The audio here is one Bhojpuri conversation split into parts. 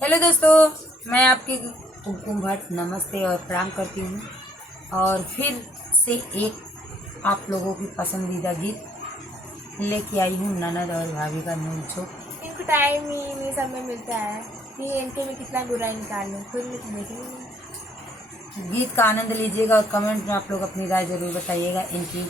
हेलो दोस्तों, मैं आपकी कुमकुम भट्ट नमस्ते और प्रणाम करती हूँ। और फिर से एक आप लोगों की पसंदीदा गीत लेके आई हूँ, ननद और भाभी का नून चोक। इनको टाइम ही नहीं समय मिलता है कि इनके में कितना बुराई निकालूं, खुद में तो देखेंगे। गीत का आनंद लीजिएगा और कमेंट में आप लोग अपनी राय ज़रूर बताइएगा। इनकी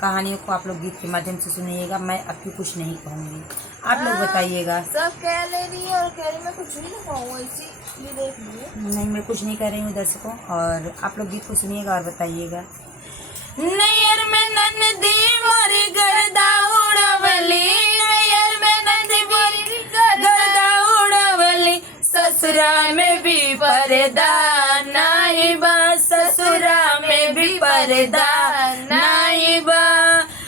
कहानियों को आप लोग गीत के माध्यम से सुनिएगा। मैं आपकी कुछ नहीं कहूँगी, आप लोग बताइएगा। सब कह ले रही है और कह रही मैं कुछ भी नहीं कहूँगा, इसीलिए देख लीजिए। नहीं, मैं कुछ नहीं कर रही हूँ दर्शकों, और आप लोग गीत को सुनिएगा और बताइएगा। नैयर में ननदी मोरी गर्दा उड़वली, नैयर में ननदी मोरी गर्दा उड़वली, ससुरा में भी पर्दा नहीं बा, ससुरा में भी पर्दा नहीं बा।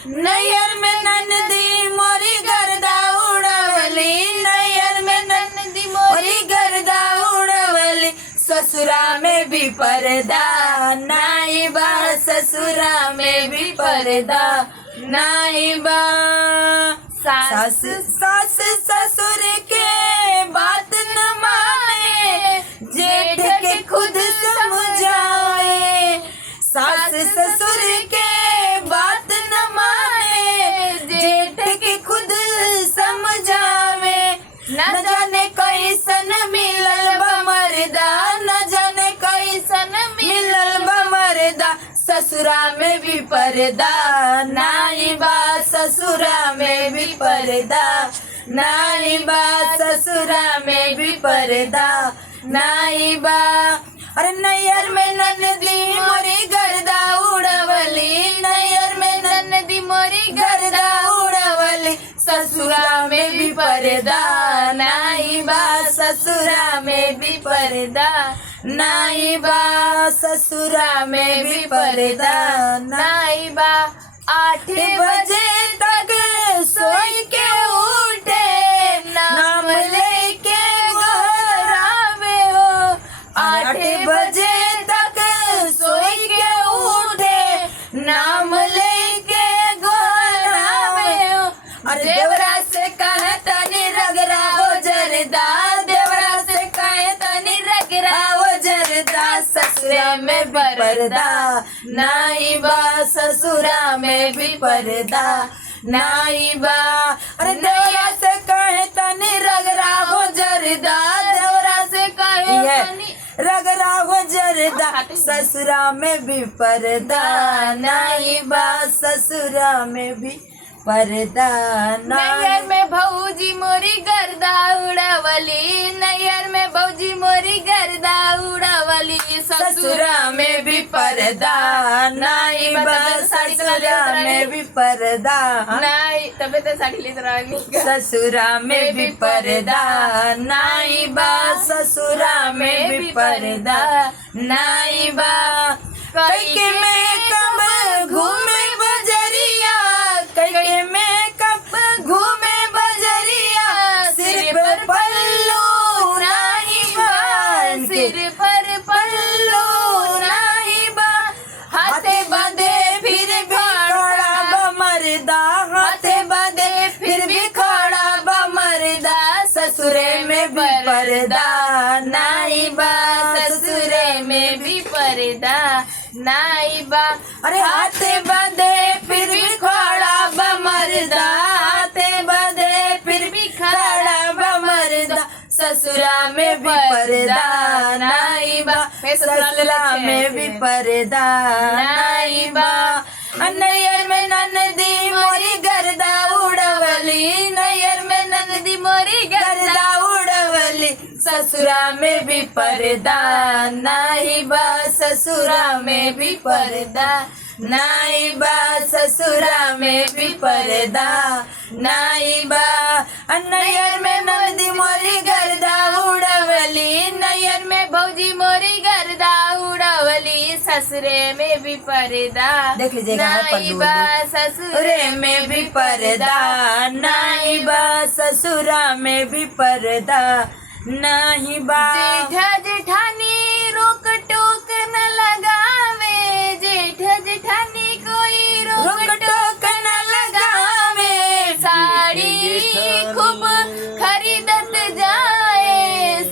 नैयर में ननदी मोरी गर्दा उड़वली, नैयर में ननदी मोरी गर्दा उड़वली, ससुरा में भी पर्दा नहीं बा, ससुरा में भी पर्दा नहीं बा। सास सास ससुर के बात न माने, जेठ के खुद समझाए। सास ससुर के बात न माने, जेठ के खुद समझावे। न जाने कैसन मिलल बा मर्दा, न जाने कैसन मिलल बा मर्दा, ससुरा में भी पर्दा नहीं बा, ससुरा में भी पर्दा नहीं बा, ससुरा में भी पर्दा नहीं बा। अरे नैयर में ननदी मोरी गर्दा उड़वली, नैयर में ननदी मोरी गर्दा उड़वली, ससुरा में भी पर्दा नहीं बा, ससुरा में भी पर्दा नहीं बा, ससुरा में भी पर्दा नहीं बा। 8 बजे तक सोई के उठे, नाम लेके गोहरावे हो। 8 बजे तक सोई के उठे, नाम लेके गोहरावे हो। अरे देवरा से कहे तनी रगरा हो जरदा, देवरा से कहे तनी रगरा हो जरदा, ससुरा में भी पर्दा नहीं बा, ससुरा में भी पर्दा नहीं बा। अरे देवरा से कहे तनी रगरा हो जरदा, देवरा से कहे तनी रगरा हो जरदा, ससुरा में भी पर्दा नहीं बा, ससुरा में भी पर्दा नैयर में भौजी मोरी गर्दा उड़वली, नैयर में भौजी मोरी गर्दा उड़वली, ससुरा में भी पर्दा नहीं बा, ससुरा में भी पर्दा नहीं। तबीयत साड़ी ले रानी ससुरा में भी पर्दा नहीं बा, ससुरा में भी पर्दा नहीं बा। कैके में कब घूमे बजरिया, कैके में कब घूमे बजरिया, सिर पर पल्लू नहीं बा, सिर पर पल्लू नहीं बा। हाथे बंधे फिर भी खड़ा बा मर्दा, हाथे बंधे फिर भी खड़ा बा मर्दा, ससुरे में भी पर्दा नहीं बा, ससुरे में भी पर्दा नहीं बा। अरे हाथे बंधे फिर भी खड़ा बा मर्दा, हाथे बंधे फिर भी खड़ा बा मर्दा, ससुरा में भी पर्दा नहीं बा, ससुरा में भी पर्दा नहीं बा। नैयर में ननदी मोरी गर्दा उड़वली, नैयर में ननदी मोरी गर्दा उड़वली, ससुरा में भी पर्दा नहीं बा, ससुरा में भी पर्दा नहीं बा, ससुरा में भी पर्दा नहीं बा। नैयर में ननदी मोरी गर्दा उड़वली, नैयर में भौजी मोरी गर्दा उड़वली, ससुरे में भी पर्दा देख लीजिएगा नहीं बा, ससुरे में भी पर्दा नहीं बा, ससुरा में भी पर्दा नहीं बा। जेठा जेठानी रोक टोक न लगावे, जेठा जेठानी कोई रोक टोक न लगावे, साड़ी खूब खरीदत जाए,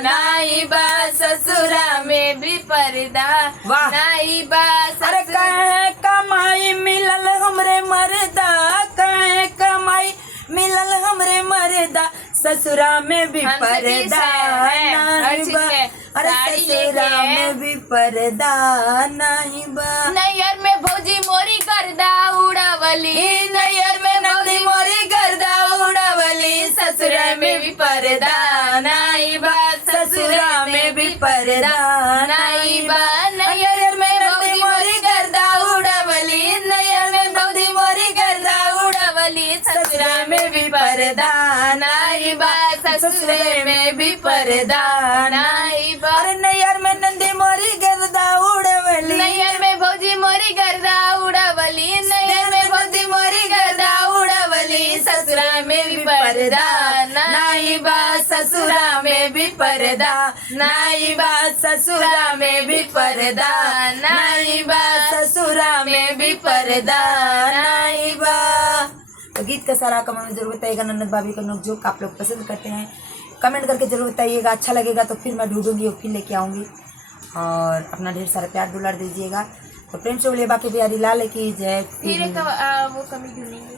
नाई बा ससुरा में भी पर्दा वाह। नाई बा अरे कहे कमाई मिलल हमरे मर्दा, कहे कमाई मिलल हमरे मर्दा, ससुरा में भी हम सभी पर्दा हैं, हर नहीं चीज बा। में अरे साड़ी ससुरा लेके हैं। में भी पर्दा नहीं बा। नैयर में भौजी मोरी गर्दा उड़ावली नैयर में नंदी मोरी गर्दा उड़ावली, ससुरा में भी पर्दा नहीं बा, ससुरा में भी पर्दा नहीं बा। नैयर में नंदी मोरी गर्दा उड़ावली, नैयर में नंदी मोरी गर्दा उड़ावली, ससुरा में भी पर्दा नहीं बा, ससुरे में भी पर्दा नहीं बा। अरे नैयर में नंदी मोरी गर्दा उड़ावली, नैयर में भौजी मोरी गर्दा उड़ावली, नैयर में भौजी मोरी गर्दा उड़ावली, ससुरा में भी पर्दा नहीं बा, ससुरा में भी पर्दा नहीं बा, ससुरा में भी पर्दा नहीं बा, ससुरा में भी पर्दा नहीं बा। तो गीत का सारा कमेंट में जरूर बताइएगा। ननद भाभी का नोक आप लोग पसंद करते हैं, कमेंट करके जरूर बताइएगा। अच्छा लगेगा तो फिर मैं ढूंढूंगी और फिर लेके आऊँगी। और अपना ढेर सारा प्यार दुलार दीजिएगा। तो प्रेम से बोलिए बाकी बिहारी लाल की जय। फिर एक वो कमी ढूंढेंगे।